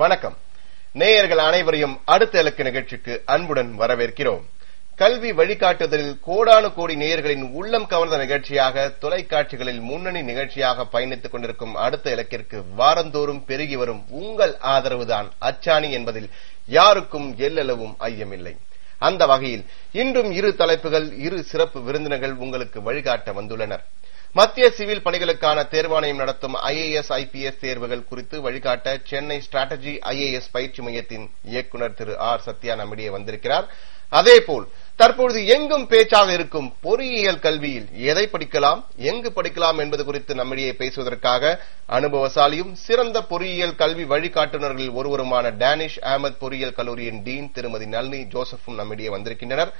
வணக்கம். நேயர்கள் அனைவரையும் அடுத்த இலக்கு நிகழ்ச்சிக்கு அன்புடன் வரவேற்கிறோம். கல்வி வழிகாட்டுதலில் கோடானு கோடி நேயர்களின் உள்ளம் கவர்ந்த நிகழ்ச்சியாக தொலைக்காட்சிகளில் முன்னணி நிகழ்ச்சியாக பயணித்துக் கொண்டிருக்கும் அடுத்த இலக்கிற்கு வாரந்தோறும் பெருகி வரும் உங்கள் ஆதரவுதான் அச்சாணி என்பதில் யாருக்கும் எல்லளவும் ஐயமில்லை. அந்த வகையில் இன்றும் இரு தலைப்புகள், இரு சிறப்பு விருந்தினர்கள் உங்களுக்கு வழிகாட்ட வந்துள்ளனர். மத்திய சிவில் பணிகளுக்கான தேர்வாணையம் நடத்தும் IAS IPS தேர்வுகள் குறித்து வழிகாட்ட சென்னை ஸ்ட்ராட்டஜி IAS பயிற்சி மையத்தின் இயக்குநர் திரு ஆர் சத்யா நம்மிடையே வந்திருக்கிறார். அதேபோல் தற்பொழுது எங்கும் பேச்சாக இருக்கும் பொறியியல் கல்வியில் எதை படிக்கலாம், எங்கு படிக்கலாம் என்பது குறித்து நம்மிடையே பேசுவதற்காக அனுபவசாலியும் சிறந்த பொறியியல் கல்வி வழிகாட்டுநர்களில் ஒருவருமான டேனிஷ் அஹமத் பொறியியல் கல்லூரியின் டீன் திருமதி நளினி ஜோசப்பும் நம்மிடையே வந்திருக்கின்றனர்.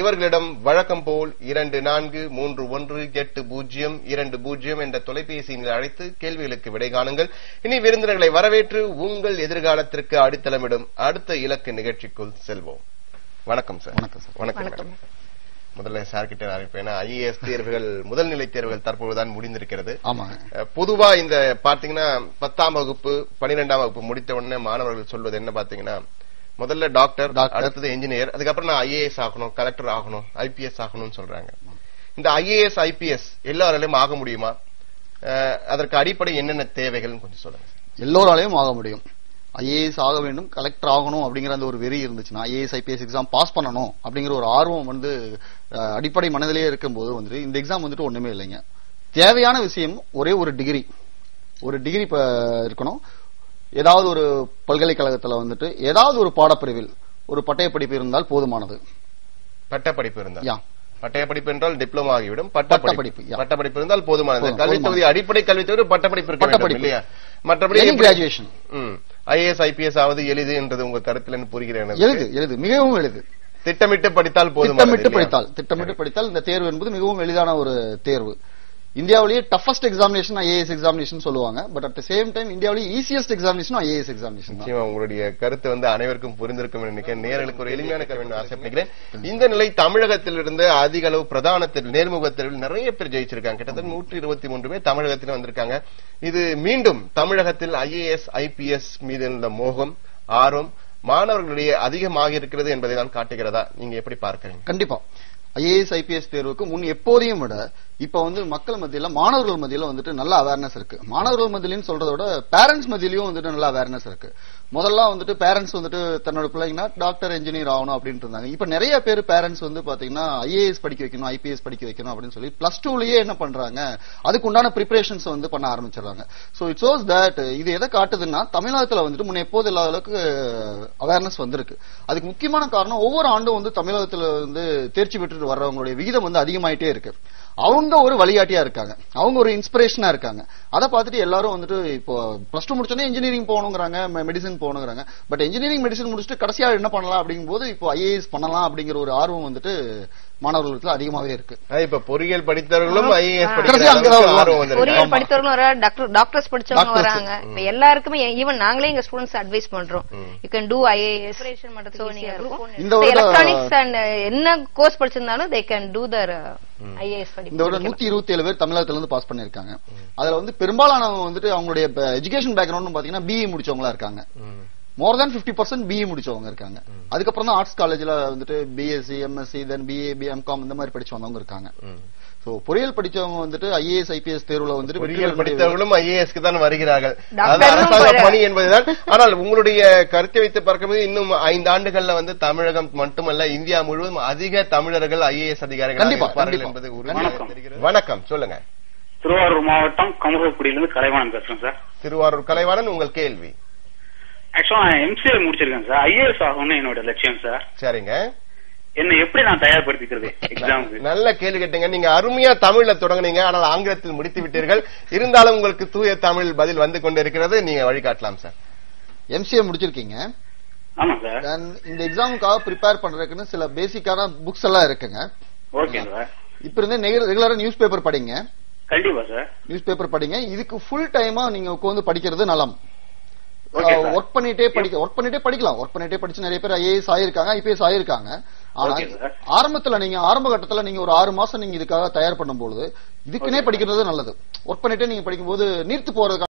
இவர்களிடம் வழக்கம் போல் 24318020 என்ற தொலைபேசியில் அழைத்து கேள்விகளுக்கு விடை காணுங்கள். இனி விருந்தினர்களை வரவேற்று உங்கள் எதிர்காலத்திற்கு அடித்தளமிடும் அடுத்த இலக்கு நிகழ்ச்சிக்குள் செல்வோம். வணக்கம் சார். வணக்கம் சார். வணக்கம். முதல்ல சார் கிட்ட ஆரம்பிப்பேன். IAS தேர்வுகள் முதல் நிலை தேர்வுகள் தற்போதுதான் முடிந்திருக்கிறது. பொதுவா இந்த பாத்தீங்கன்னா 10ஆம் வகுப்பு 12ஆம் வகுப்பு முடித்த உடனே மாணவர்கள் சொல்வது என்ன பாத்தீங்கன்னா, முதல்ல டாக்டர், அடுத்தது என்ஜினியர், அதுக்கப்புறம் நான் IAS ஆகணும், கலெக்டர் ஆகணும், IPS ஆகணும்னு சொல்றாங்க. இந்த IAS IPS எல்லாராலையும் ஆக முடியுமா? அதற்கு அடிப்படை என்னென்ன தேவைகள் கொஞ்சம் சொல்லுங்க. எல்லோராலையும் ஆக முடியும். IAS ஆக வேண்டும், கலெக்டர் ஆகணும் அப்படிங்கிற அந்த ஒரு வெறி இருந்துச்சுன்னா, IAS IPS எக்ஸாம் பாஸ் பண்ணணும் அப்படிங்கிற ஒரு ஆர்வம் அடிப்படை மனதிலேயே இருக்கும்போது இந்த எக்ஸாம் ஒண்ணுமே இல்லைங்க. தேவையான விஷயம் ஒரே ஒரு டிகிரி இருக்கணும். ஏதாவது ஒரு பல்கலைக்கழகத்துல ஏதாவது ஒரு பாடப்பிரிவில் ஒரு பட்டய படிப்பு இருந்தால் போதுமானது. பட்டப்படிப்பு இருந்தால், பட்டயப்படிப்பு என்றால் டிப்ளமா ஆகிவிடும். பட்டப்படிப்பு இருந்தால் போதுமானது. கல்வித்தொகுதி அடிப்படை கல்வித்தொகுதி பட்டப்படிப்பு இருக்க இல்லையா? மற்றபடி கிராஜுவேஷன். IAS IPS ஆவது எளிது என்றது உங்க கருத்துல புரிகிறேன். எளிது, மிகவும் எளிது. திட்டமிட்டு படித்தால் போதும். திட்டமிட்டு படித்தால் இந்த தேர்வு என்பது மிகவும் எளிதான ஒரு தேர்வு. இந்தியாவிலேயே டஃபஸ்ட் எக்ஸாமினேஷன் IAS எக்ஸாமினேஷன் சொல்லுவாங்க. பட் அட் சேம் டைம் இந்தியாவிலேயே ஈஸியஸ்ட் எக்ஸாமினேஷன் IAS எக்ஸாமினேஷன். உங்களுடைய கருத்து அனைவருக்கும் புரிந்திருக்கும் நினைக்கிறேன். நேயர்களுக்கு ஒரு எளிமையான கருத்து ஆசைப்படுகிறேன். இந்த நிலை தமிழகத்திலிருந்து அதிக அளவு பிரதானத்தில் நேர்முகத்தில் நிறைய பேர் ஜெயிச்சிருக்காங்க. கிட்டத்தட்ட 123 பேர் தமிழகத்தில் வந்திருக்காங்க. இது மீண்டும் தமிழகத்தில் IAS IPS மீது இருந்த மோகம், ஆர்வம் மாணவர்களிடையே அதிகமாக இருக்கிறது என்பதை தான் காட்டுகிறதா? நீங்க எப்படி பார்க்கிறீங்க? கண்டிப்பா IAS IPS தேர்வுக்கு முன் எப்போதையும் விட இப்ப மக்கள் மத்தியில, மாணவர்கள் மத்தியில நல்ல அவேர்னஸ் இருக்கு. மாணவர்கள் மத்தியிலும் சொல்றத விட பேரண்ட்ஸ் மத்தியிலும் நல்ல அவேர்னஸ் இருக்கு. முதல்ல பேரண்ட்ஸ் தன்னோட பிள்ளைங்கன்னா டாக்டர், என்ஜினியர் ஆகணும் அப்படின்னு இருந்தாங்க. இப்ப நிறைய பேர் பேரண்ட்ஸ் பாத்தீங்கன்னா IAS படிக்க வைக்கணும், IPS படிக்க வைக்கணும் அப்படின்னு சொல்லி +2லயே என்ன பண்றாங்க, அதுக்கு உண்டான ப்ரிப்பரேஷன்ஸ் பண்ண ஆரம்பிச்சிடறாங்க. சோ இட் ஷோஸ் தட் இது எதை காட்டுதுன்னா, தமிழகத்துல முன்ன எப்போது இல்லாத அளவுக்கு அவேர்னஸ் வந்திருக்கு. அதுக்கு முக்கியமான காரணம், ஒவ்வொரு ஆண்டும் தமிழகத்துல தேர்ச்சி பெற்றுட்டு வர்றவங்களுடைய விகிதம் அதிகமாயிட்டே இருக்கு. அவங்க ஒரு வழிகாட்டியா இருக்காங்க, அவங்க ஒரு இன்ஸ்பிரேஷனா இருக்காங்க. அதை பார்த்துட்டு எல்லாரும் இப்போ +2 முடிச்சோன்னே இன்ஜினியரிங் போகணுங்கிறாங்க, மெடிசன் போகணுங்கிறாங்க. பட் இன்ஜினியரிங் மெடிசன் முடிச்சுட்டு கடைசியா என்ன பண்ணலாம் அப்படிங்கும் போது இப்போ IAS பண்ணலாம் அப்படிங்கிற ஒரு ஆர்வம் மாணவர்களுக்கு அதிகமாவே இருக்கு. இப்ப பொறியியல் படித்தவர்களும் IAS பொறியியல் படித்தவர்களும் டாக்டர்ஸ் படிச்சவங்க வராங்க. எல்லாருக்குமே ஈவன் நாங்களே எங்க ஸ்டூடெண்ட்ஸ் அட்வைஸ் பண்றோம். You can to IAS. Electronics and என்ன கோர்ஸ் படிச்சிருந்தாலும் they can do their IAS படிப்பு. இந்த 127 பேர் தமிழகத்துல இருந்து பாஸ் பண்ணிருக்காங்க. அதுல பெரும்பாலானவங்க அவங்களுடைய எஜுகேஷன் பேக்ரவுண்ட் பாத்தீங்கன்னா BE முடிச்சவங்களா இருக்காங்க. மோர் தேன் 50% BE முடிச்சவங்க இருக்காங்க. அதுக்கப்புறம் தான் ஆர்ட்ஸ் காலேஜ்ல BSc, MSc, தென் BA, BMCom இந்த மாதிரி படிச்சு வந்தவங்க இருக்காங்க. சோ பொறியியல் படிச்சவங்க IAS IPS தேர்வுல பொறியியல் படித்தவர்களும் IASக்கு தான் வருகிறார்கள். அது அரசாங்க பணி என்பதுதான். ஆனால் உங்களுடைய கருத்தை வைத்து பார்க்கும்போது இன்னும் 5 ஆண்டுகள்ல தமிழகம் மட்டுமல்ல, இந்தியா முழுவதும் அதிக தமிழர்கள் IAS அதிகாரிகள் என்பது உறுதியாக. வணக்கம், சொல்லுங்க. திருவாரூர் மாவட்டம் கமுகக்குடியிலிருந்து கலைவாணன் பேசுறேன் சார். திருவாரூர் கலைவாணன், உங்கள் கேள்வி. ஆக்சுவலா நான் MCA முடிச்சிருக்கேன் சார். IAS ஆகணும்னு என்னோட லட்சியம் சார். சரிங்க. என்ன எப்படி நான் தயார்படுத்திக்கிறது எக்ஸாமுக்கு? நல்ல கேள்வி கேட்டீங்க. நீங்க அருமையா தமிழ்ல தொடங்குனீங்க, ஆனால் ஆங்கிலத்தில் முடித்து விட்டீர்கள். இருந்தாலும் உங்களுக்கு தூய தமிழ் பதில் வந்து கொண்டிருக்கிறது. நீங்க வழிகாட்டலாம் சார். MCA முடிச்சிருக்கீங்க. ஆமா சார். இந்த எக்ஸாமுக்காக ப்ரிப்பேர் பண்றதுக்குன்னு சில பேசிக்கான புக்ஸ் எல்லாம் இருக்குங்க. Okay sir. இப்ப இருந்தே ரெகுலரா நியூஸ் பேப்பர் படிங்க. கண்டிப்பா சார். நியூஸ் பேப்பர் படிங்க. இதுக்கு ஃபுல் டைமா நீங்க உட்கார்ந்து படிக்கிறது நலம். ஒர்க் பண்ணிட்டே படிக்கலாம். ஒர்க் பண்ணிட்டே படிச்சு நிறைய பேர் IAS ஆயிருக்காங்க, IPS ஆயிருக்காங்க. ஆனா ஆரம்ப கட்டத்துல நீங்க ஒரு 6 மாசம் நீங்க இதுக்காக தயார் பண்ணும்போது இதுக்குன்னே படிக்கிறது நல்லது. ஒர்க் பண்ணிட்டே நீங்க படிக்கும்போது நீர்த்து போறது